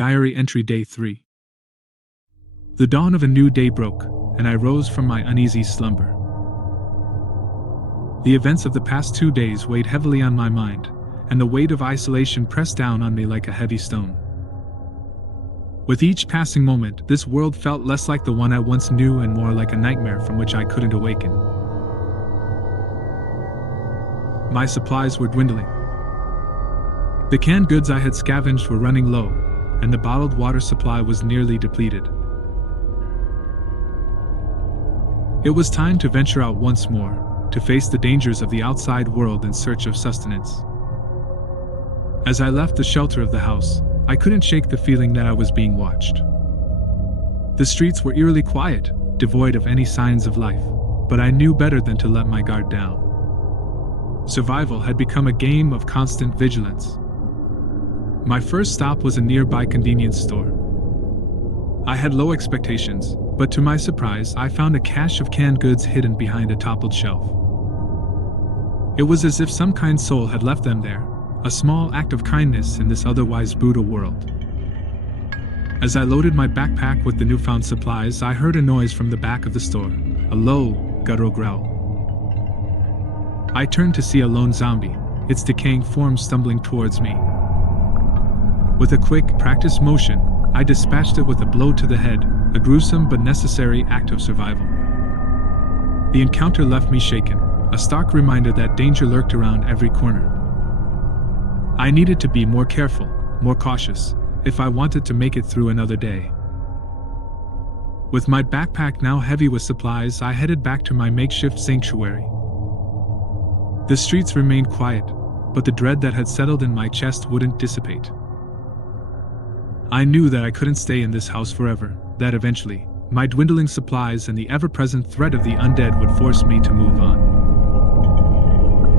Diary Entry Day 3. The dawn of a new day broke, and I rose from my uneasy slumber. The events of the past 2 days weighed heavily on my mind, and the weight of isolation pressed down on me like a heavy stone. With each passing moment, this world felt less like the one I once knew and more like a nightmare from which I couldn't awaken. My supplies were dwindling. The canned goods I had scavenged were running low, and the bottled water supply was nearly depleted. It was time to venture out once more, to face the dangers of the outside world in search of sustenance. As I left the shelter of the house, I couldn't shake the feeling that I was being watched. The streets were eerily quiet, devoid of any signs of life, but I knew better than to let my guard down. Survival had become a game of constant vigilance. My first stop was a nearby convenience store. I had low expectations, but to my surprise, I found a cache of canned goods hidden behind a toppled shelf. It was as if some kind soul had left them there, a small act of kindness in this otherwise brutal world. As I loaded my backpack with the newfound supplies, I heard a noise from the back of the store, a low, guttural growl. I turned to see a lone zombie, its decaying form stumbling towards me. With a quick, practiced motion, I dispatched it with a blow to the head, a gruesome but necessary act of survival. The encounter left me shaken, a stark reminder that danger lurked around every corner. I needed to be more careful, more cautious, if I wanted to make it through another day. With my backpack now heavy with supplies, I headed back to my makeshift sanctuary. The streets remained quiet, but the dread that had settled in my chest wouldn't dissipate. I knew that I couldn't stay in this house forever, that eventually, my dwindling supplies and the ever-present threat of the undead would force me to move on.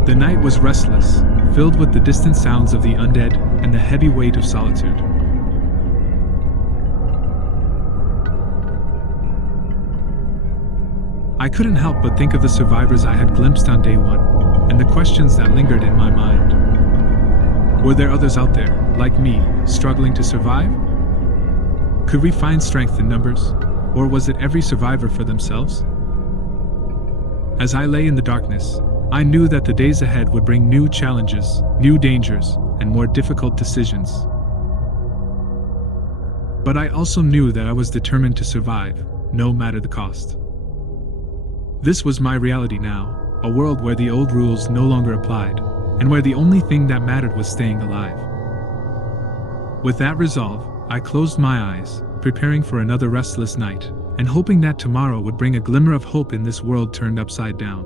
The night was restless, filled with the distant sounds of the undead and the heavy weight of solitude. I couldn't help but think of the survivors I had glimpsed on day 1, and the questions that lingered in my mind. Were there others out there, like me, struggling to survive? Could we find strength in numbers, or was it every survivor for themselves? As I lay in the darkness, I knew that the days ahead would bring new challenges, new dangers, and more difficult decisions. But I also knew that I was determined to survive, no matter the cost. This was my reality now, a world where the old rules no longer applied, and where the only thing that mattered was staying alive. With that resolve, I closed my eyes, preparing for another restless night, and hoping that tomorrow would bring a glimmer of hope in this world turned upside down.